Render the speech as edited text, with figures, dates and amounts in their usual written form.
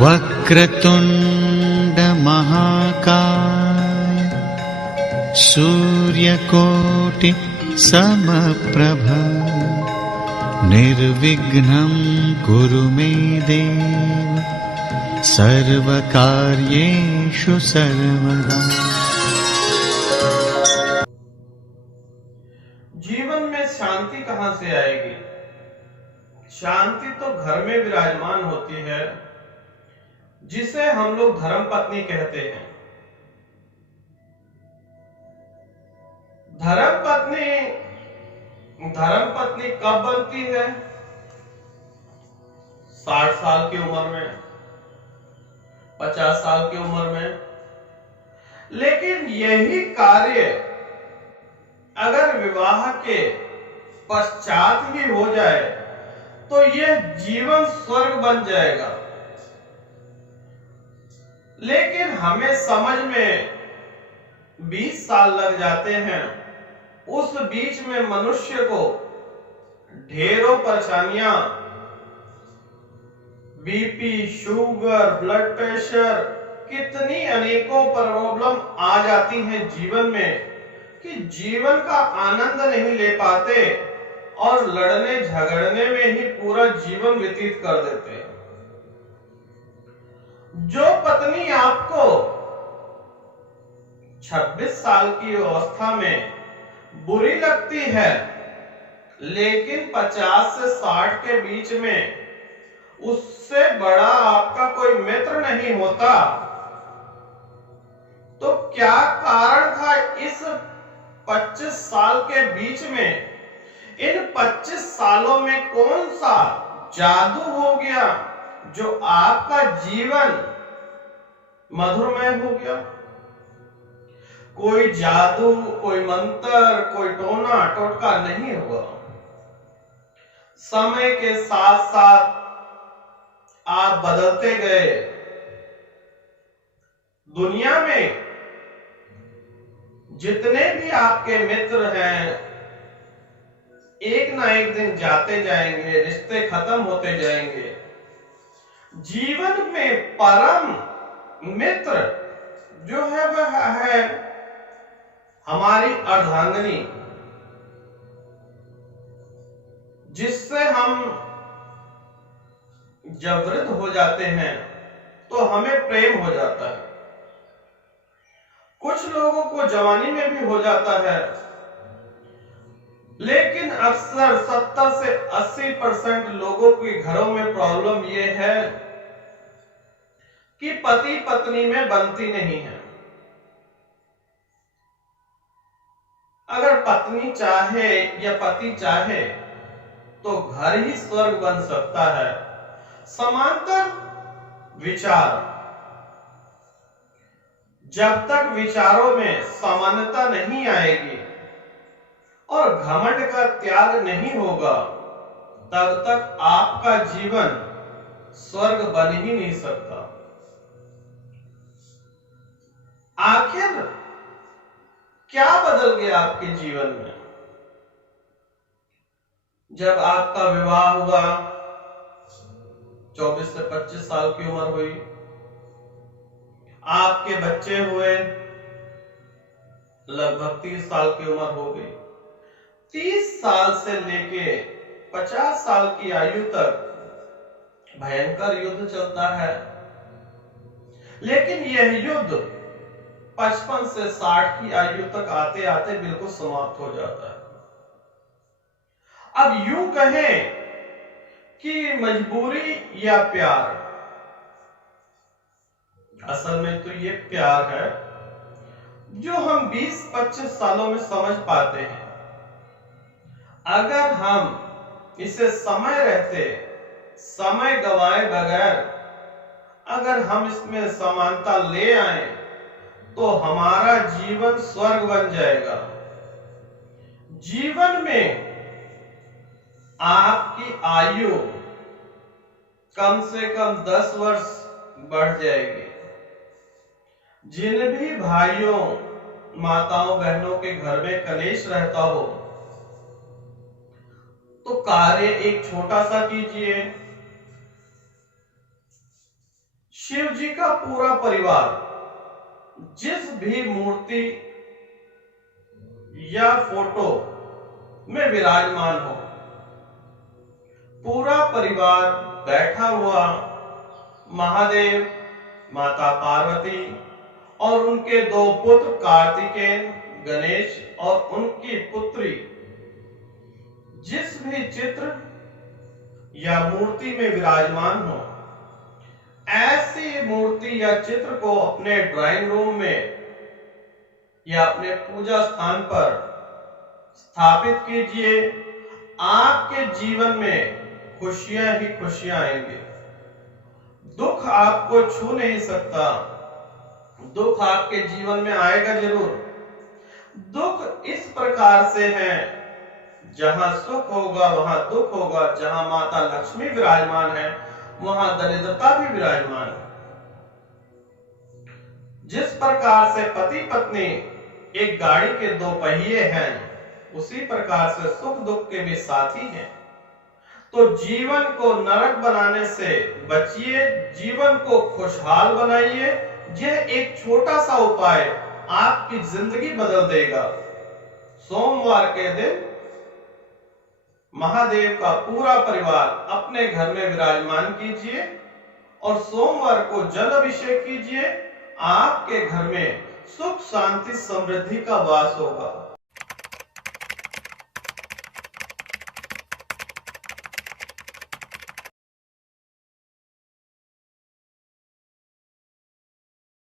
वक्रतुंड महाकाय सूर्यकोटि समप्रभ निर्विघ्नं कुरु मे देव सर्वकार्येषु सर्वदा। जीवन में शांति कहां से आएगी? शांति तो घर में विराजमान होती है, जिसे हम लोग धर्म पत्नी कहते हैं। धर्म पत्नी कब बनती है? 60 साल की उम्र में, 50 साल की उम्र में। लेकिन यही कार्य अगर विवाह के पश्चात भी हो जाए तो यह जीवन स्वर्ग बन जाएगा। लेकिन हमें समझ में 20 साल लग जाते हैं। उस बीच में मनुष्य को ढेरों परेशानियां, बीपी, शुगर, ब्लड प्रेशर, कितनी अनेकों प्रॉब्लम आ जाती हैं जीवन में कि जीवन का आनंद नहीं ले पाते और लड़ने झगड़ने में ही पूरा जीवन व्यतीत कर देते हैं। जो पत्नी आपको 26 साल की अवस्था में बुरी लगती है, लेकिन 50 से 60 के बीच में उससे बड़ा आपका कोई मित्र नहीं होता, तो क्या कारण था इस 25 साल के बीच में? इन 25 सालों में कौन सा जादू हो गया जो आपका जीवन मधुरमय हो गया? कोई जादू, कोई मंत्र, कोई टोना टोटका नहीं हुआ। समय के साथ साथ आप बदलते गए। दुनिया में जितने भी आपके मित्र हैं, एक ना एक दिन जाते जाएंगे, रिश्ते खत्म होते जाएंगे। जीवन में परम मित्र जो है वह है हमारी अर्धांगिनी, जिससे हम जब वृद्ध हो जाते हैं तो हमें प्रेम हो जाता है। कुछ लोगों को जवानी में भी हो जाता है, लेकिन अक्सर 70 से 80% लोगों के घरों में प्रॉब्लम यह है कि पति पत्नी में बनती नहीं है। अगर पत्नी चाहे या पति चाहे तो घर ही स्वर्ग बन सकता है। समांतर विचार, जब तक विचारों में समानता नहीं आएगी और घमंड का त्याग नहीं होगा, तब तक आपका जीवन स्वर्ग बन ही नहीं सकता। आखिर क्या बदल गया आपके जीवन में? जब आपका विवाह हुआ, 24 से 25 साल की उम्र हुई, आपके बच्चे हुए, लगभग 30 साल की उम्र हो गई। 30 साल से लेके 50 साल की आयु तक भयंकर युद्ध चलता है, लेकिन यह युद्ध 55 से 60 की आयु तक आते आते बिल्कुल समाप्त हो जाता है। अब यूं कहें कि मजबूरी या प्यार, असल में तो ये प्यार है जो हम 20-25 सालों में समझ पाते हैं। अगर हम इसे समय रहते, समय गंवाए बगैर अगर हम इसमें समानता ले आए तो हमारा जीवन स्वर्ग बन जाएगा। जीवन में आपकी आयु कम से कम 10 वर्ष बढ़ जाएगी। जिन भी भाइयों, माताओं, बहनों के घर में कलेश रहता हो, तो कार्य एक छोटा सा कीजिए, शिव जी का पूरा परिवार जिस भी मूर्ति या फोटो में विराजमान हो, पूरा परिवार बैठा हुआ महादेव, माता पार्वती और उनके दो पुत्र कार्तिकेय, गणेश और उनकी पुत्री जिस भी चित्र या मूर्ति में विराजमान हो, ऐसी मूर्ति या चित्र को अपने ड्राइंग रूम में या अपने पूजा स्थान पर स्थापित कीजिए। आपके जीवन में खुशियां ही खुशियां आएंगी। दुख आपको छू नहीं सकता। दुख आपके जीवन में आएगा जरूर। दुख इस प्रकार से है, जहां सुख होगा वहां दुख होगा, जहां माता लक्ष्मी विराजमान है वहां दरिद्रता भी विराजमान है। जिस प्रकार से पति पत्नी एक गाड़ी के दो पहिए हैं, उसी प्रकार से सुख दुख के भी साथी हैं। तो जीवन को नरक बनाने से बचिए, जीवन को खुशहाल बनाइए। यह एक छोटा सा उपाय आपकी जिंदगी बदल देगा। सोमवार के दिन महादेव का पूरा परिवार अपने घर में विराजमान कीजिए और सोमवार को जल अभिषेक कीजिए। आपके घर में सुख शांति समृद्धि का वास होगा।